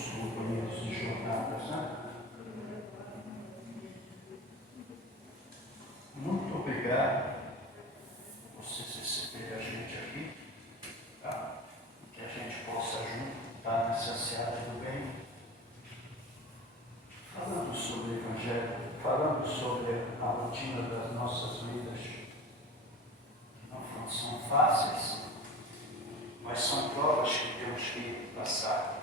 os compromissos de jornada, sabe? Muito obrigado por vocês receberem a gente aqui, tá? E que a gente possa junto estar nessa seara do bem, falando sobre o Evangelho, falando sobre a rotina das nossas vidas, que não são fáceis, mas são provas que temos que passar.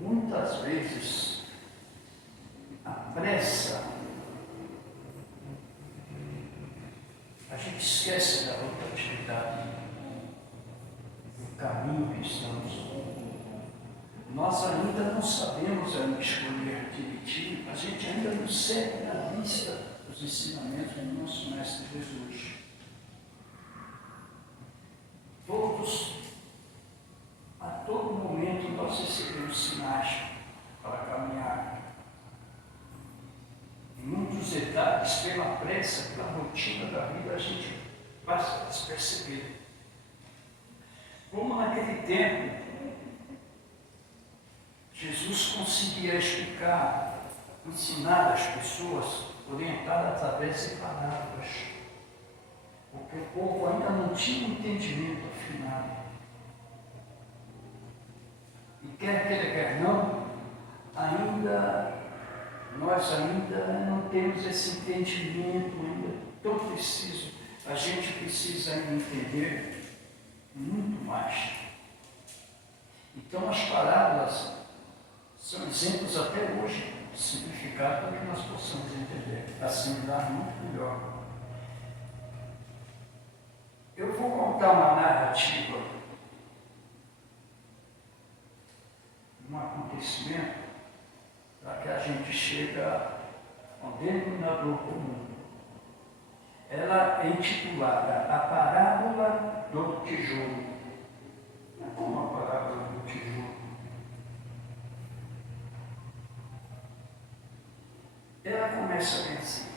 Muitas vezes a pressa, a gente esquece da outra atividade, do caminho que estamos. Nós ainda não sabemos escolher direitinho, a gente ainda não segue a lista dos ensinamentos do nosso Mestre Jesus. A todo momento nós recebemos sinais para caminhar. Em muitos detalhes, pela pressa, pela rotina da vida, a gente passa a desperceber. Como naquele tempo, Jesus conseguia explicar, ensinar as pessoas, orientar através de palavras, porque o povo ainda não tinha um entendimento afinado. E quer queira, quer não, nós ainda não temos esse entendimento ainda tão preciso. A gente precisa ainda entender muito mais. Então as parábolas são exemplos até hoje, simplificados para que nós possamos entender, assimilar muito melhor. Eu vou contar uma narrativa, um acontecimento, para que a gente chegue a um denominador comum. Ela é intitulada A Parábola do Tijolo. Não é como a parábola do tijolo. Ela começa bem assim.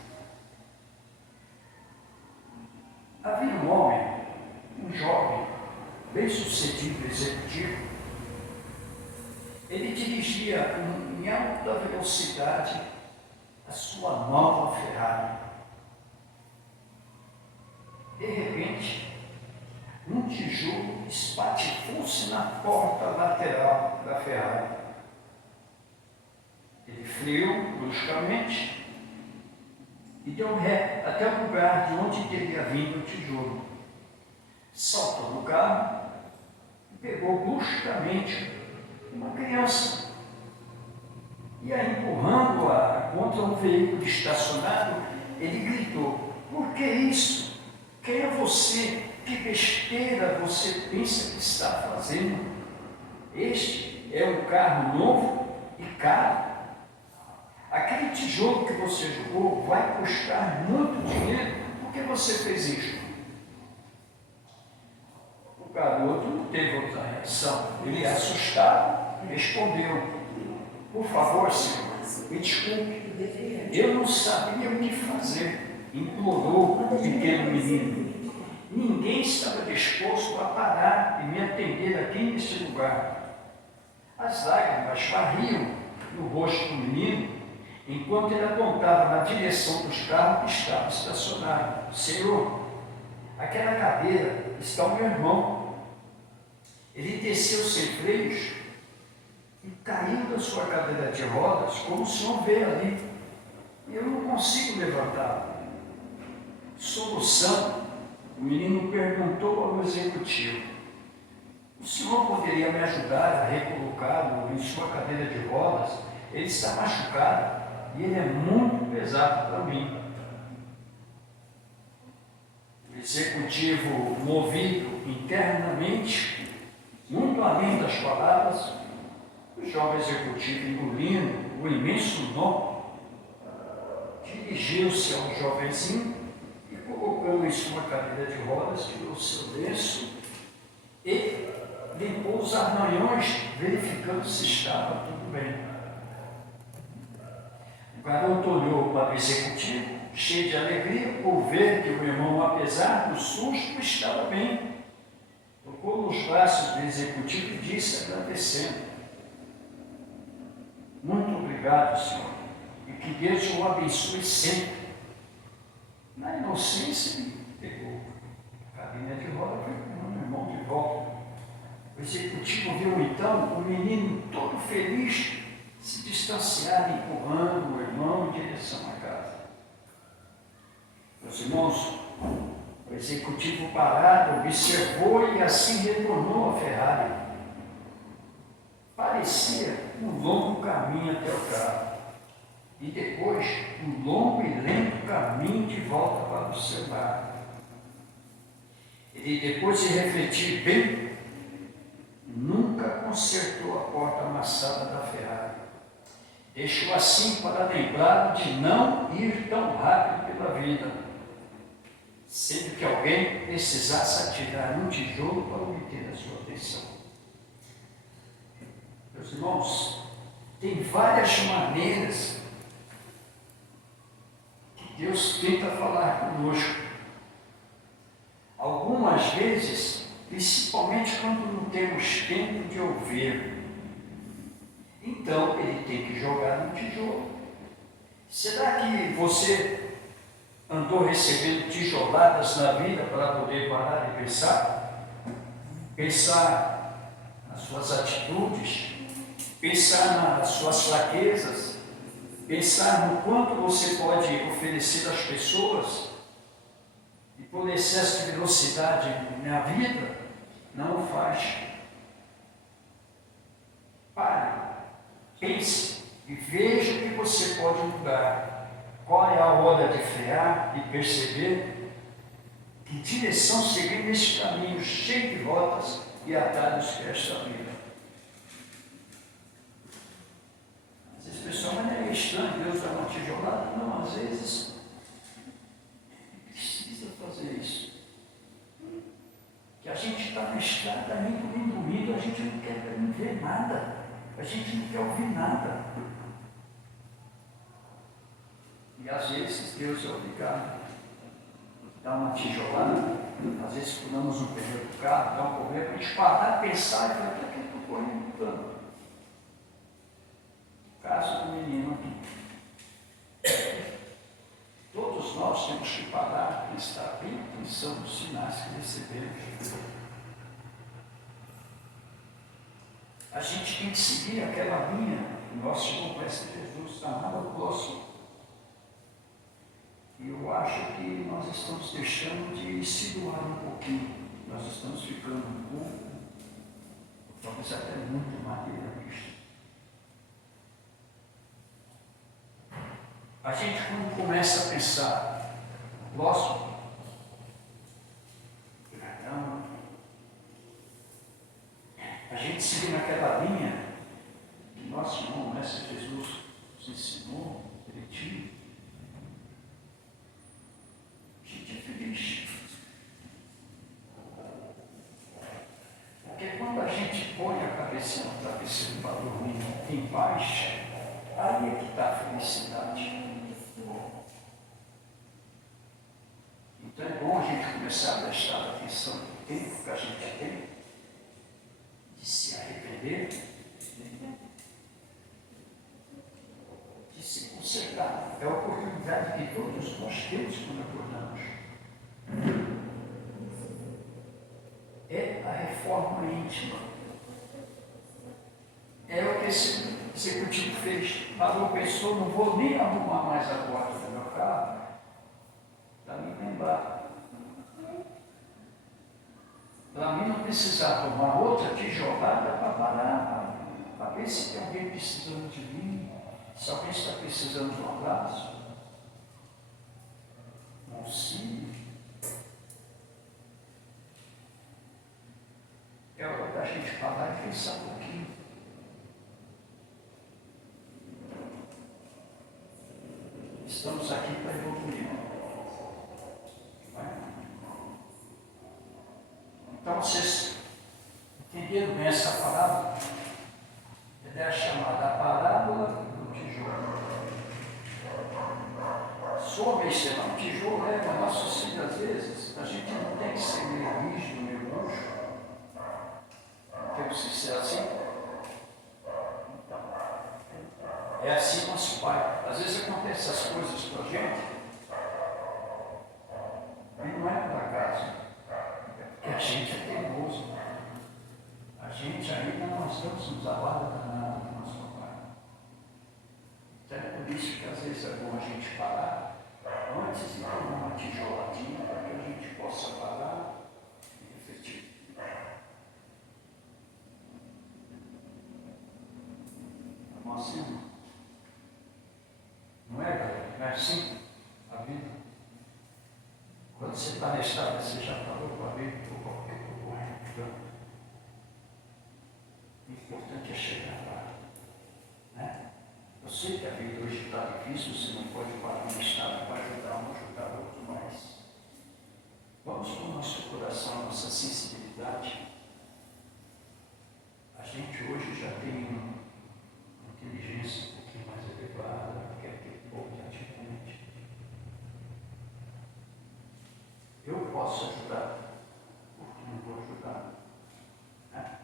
Havia um homem, um jovem, bem-sucedido executivo. Ele dirigia em alta velocidade a sua nova Ferrari. De repente, um tijolo espatifou-se na porta lateral da Ferrari. Ele freou bruscamente e deu ré até o lugar de onde teria vindo o tijolo. Saltou do carro e pegou bruscamente uma criança e a empurrando-a contra um veículo estacionado, ele gritou: "Por que isso? Quem é você? Que besteira você pensa que está fazendo? Este é um carro novo e caro. Aquele tijolo que você jogou vai custar muito dinheiro. Por que você fez isso?" O garoto não teve outra reação. Ele, assustado, respondeu: "Por favor, senhor, me desculpe. Eu não sabia o que fazer", implorou o pequeno menino. Ninguém estava disposto a parar e me atender aqui neste lugar. As lágrimas varriam no rosto do menino, enquanto ele apontava na direção dos carros que estavam estacionados. "Senhor, aquela cadeira está o meu irmão. Ele desceu sem freios e caiu da sua cadeira de rodas, como o senhor vê ali. Eu não consigo levantá-lo." Solução, o menino perguntou ao executivo: "O senhor poderia me ajudar a recolocá-lo em sua cadeira de rodas? Ele está machucado e ele é muito pesado para mim." O executivo, movido internamente, muito além das palavras, o jovem executivo, engolindo o imenso nó, dirigiu-se ao jovenzinho e, colocando em sua cadeira de rodas, tirou seu lenço e limpou os arranhões, verificando se estava tudo bem. O garoto olhou para o executivo, cheio de alegria por ver que o irmão, apesar do susto, estava bem. Tocou no braços do executivo e disse, agradecendo: muito obrigado, senhor, e que Deus o abençoe sempre. Na inocência, ele pegou a cabine de roda e foi com o irmão de volta. O executivo viu então o menino todo feliz se distanciar, empurrando o irmão em direção à casa. Meus irmãos, o executivo parado observou e assim retornou à Ferrari. Parecia um longo caminho até o carro e depois um longo e lento caminho de volta para o seu lar. Ele, depois de refletir bem, nunca consertou a porta amassada da Ferrari. Deixou assim para lembrar de não ir tão rápido pela vida, sendo que alguém precisasse atirar um tijolo para obter a sua atenção. Meus irmãos, tem várias maneiras que Deus tenta falar conosco. Algumas vezes, principalmente quando não temos tempo de ouvir, então ele tem que jogar um tijolo. Será que você andou recebendo tijoladas na vida para poder parar e pensar? Pensar nas suas atitudes, pensar nas suas fraquezas, pensar no quanto você pode oferecer às pessoas, e por excesso de velocidade na vida, não faz. Pare, pense e veja o que você pode mudar. Qual é a hora de frear e perceber que direção seguir nesse caminho cheio de rotas e atalhos que é esta vida. Às vezes, pessoal, mas é estranho Deus dar uma tijolada. Não, às vezes precisa fazer isso. Que a gente está na estrada, indo, a gente não quer ver nada, a gente não quer ouvir nada. E às vezes Deus é obrigado a dar uma tijolada, às vezes pulamos um pneu do carro, dá um problema, a gente parar, pensar e falar: o que é que eu estou correndo tanto? O caso do menino aqui. Todos nós temos que parar e prestar bem atenção nos sinais que recebemos. A gente tem que seguir aquela linha que nosso Senhor Mestre Jesus amava o próximo. E eu acho que nós estamos deixando de se doar um pouquinho. Nós estamos ficando um pouco, talvez até muito materialista. A gente, quando começa a pensar, próximo, gratidão, a gente segue naquela linha que nosso irmão Mestre Jesus nos ensinou, direitinho. A gente é feliz. Porque quando a gente põe a cabeça no travesseiro para dormir em paz, aí é que está a felicidade. Então é bom a gente começar a prestar atenção no tempo que a gente tem de se arrepender, de se consertar. É a oportunidade que todos nós temos quando acordamos. É a reforma íntima. É o que esse executivo fez. Parou, pensou: não vou nem arrumar mais a porta do meu carro, para me lembrar. Para mim não precisar tomar outra tijolada para parar, para ver se tem alguém precisando de mim, se alguém está precisando de um abraço, um auxílio. É hora da gente parar e pensar um pouquinho. Estamos aqui para evoluir. Então, vocês entenderam bem essa parábola? Ela é chamada a parábola do tijolo. Soa meio ser um tijolo, né? Mas nosso filho, às vezes, a gente não tem que ser meio rígido, meio bruxo. Deus se é assim. É assim nosso Pai. Às vezes acontecem essas coisas com a gente, e não é por acaso, é porque a gente é teimoso. A gente ainda nós estamos nos aguarda danada do nosso Pai. Então é por isso que às vezes é bom a gente parar, antes de tomar uma tijoladinha, para que a gente possa parar e refletir. Não é assim? Não é, galera? Não é assim a vida? Quando você está na estrada, você já falou com a vida, ou qualquer coisa. O importante é chegar lá. Né? Eu sei que a vida hoje está difícil, você não pode parar no estado para ajudar um, ajudar outro, mas vamos com o nosso coração, a nossa sensibilidade. A gente hoje já tem uma inteligência um pouquinho mais elevada do que aquele povo de antigamente. Eu posso ajudar, porque não vou ajudar. Né?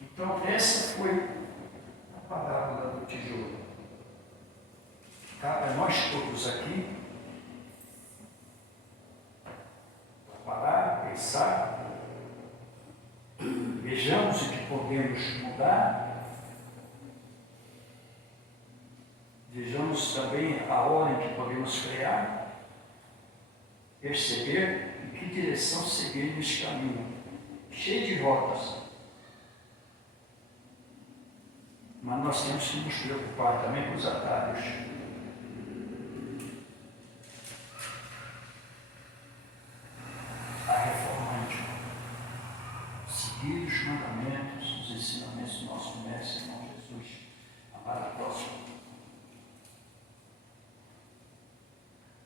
Então, essa foi a parábola do tijolo. Cabe a nós todos aqui parar, pensar, vejamos o que podemos mudar, vejamos também a hora em que podemos frear, perceber em que direção seguir neste caminho, cheio de rotas. Mas nós temos que nos preocupar também com os atalhos. A reforma íntima. Seguir os mandamentos, os ensinamentos do nosso Mestre, irmão Jesus. Amar a próxima.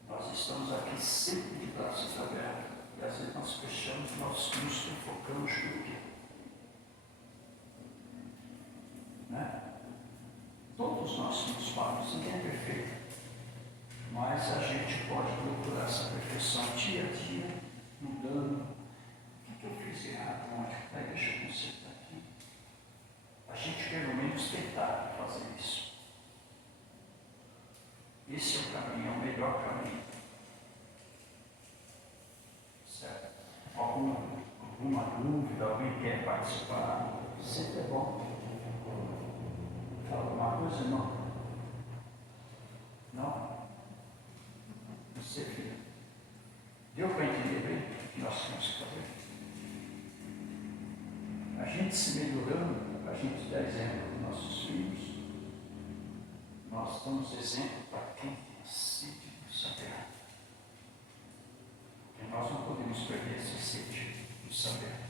Nós estamos aqui sempre de braços abertos. E às vezes nós fechamos, nós nos sufocamos por quê? Né? Todos nós somos falhos, ninguém é perfeito. Mas a gente pode procurar essa perfeição dia a dia, mudando. O que eu fiz errado ontem? Deixa eu consertar aqui. A gente pelo menos tentar fazer isso. Esse é o caminho, é o melhor caminho. Certo? Alguma dúvida, alguém quer participar? Sempre é bom. Fala alguma coisa? Não? Não? Não sei, filho. Deu para entender bem o que nós temos que fazer? A gente se melhorando, a gente dá exemplo para nossos filhos. Nós damos exemplo para quem tem sede do saber. Porque nós não podemos perder essa sede do saber.